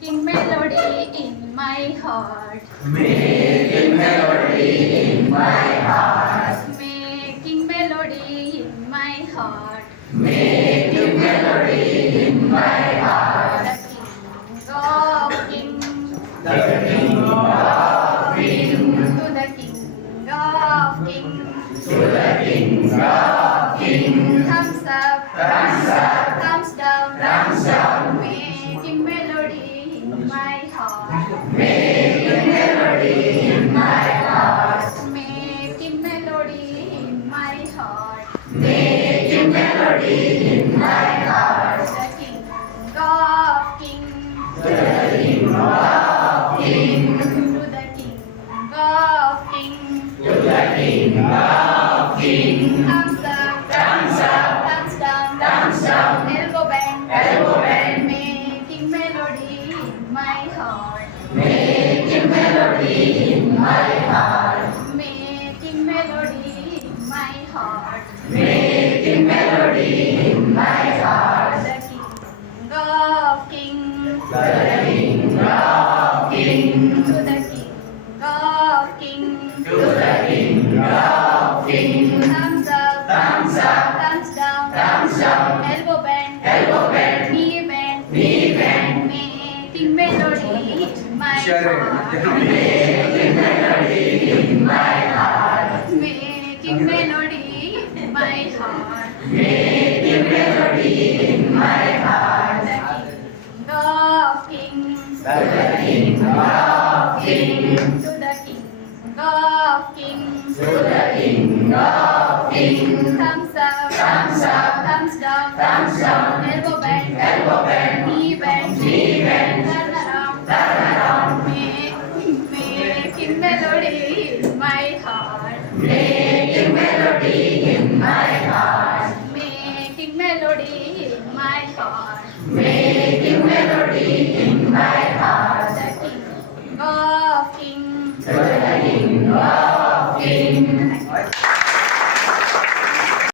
Making melody in my heart. Making melody in my heart. Making melody in my heart. Making melody in my heart. The king of kings. The king of kings. To the king of kings. To the king of kings. Thumbs up. Thumbs up. Heart. Making melody in my heart. Making melody in my heart. Making melody in my heart. The king of kings. The king of kings. To the king of kings. To the king of kings. Melody in my heart. Making melody in my heart. Making melody in my heart. The king of kings. To the king of kings. To the king of kings. To the king of kings. Thumbs up. Thumbs up. Thumbs down. Thumbs down. Elbow heart. Making melody in my heart. Making melody in my heart. Making melody in my heart. The king. To the king of kings. To the king of kings. To the king of kings. Thumbs up. Thumbs up. Thumbs down. Thumbs down. Elbow bend. Elbow bend. Knee bend. Knee bend. Making melody in my heart. Making melody in my heart. Making melody in my